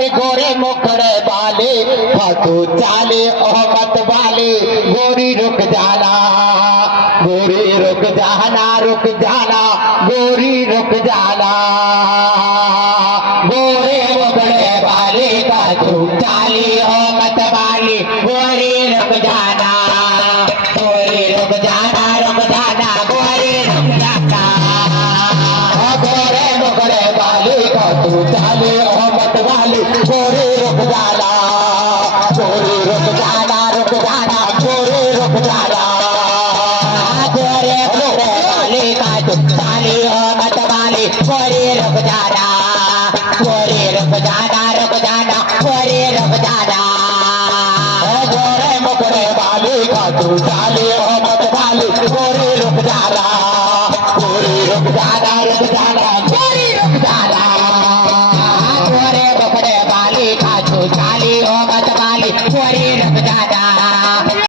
अरे गोरे मुखड़े वाले फाटू चाले ओहमत वाले गोरी रुक जाना गोरी रुक जाना रुक जाना गोरी रुक जाना गोरे मुखड़े वाले फाटू चाले ओहमत वाले गोरी रुक जाना गोरी रुक जाना रुक जाना गोरी रुक जाना गोरे मुखड़े वाले फाटू चाले ओहमत वाले गोरी रुक जाना गोरी रुक जाना रुक जाना गोरी रुक जाना गोरे मुखड़े वाले फाटू चाले ओहमत वाले गोरी रुक जाना गोरी रुक जाना रुक जाना गोरी रुक जाना गोरे मुखड़े वाले फाटू चाले ओहमत वाले गोरी रुक जाना गोरी रुक जाना रुक जाना गोरी रुक जाना गोरे मुखड़े वाले फाटू चाले ओहमत वाले गोरी रुक जाना।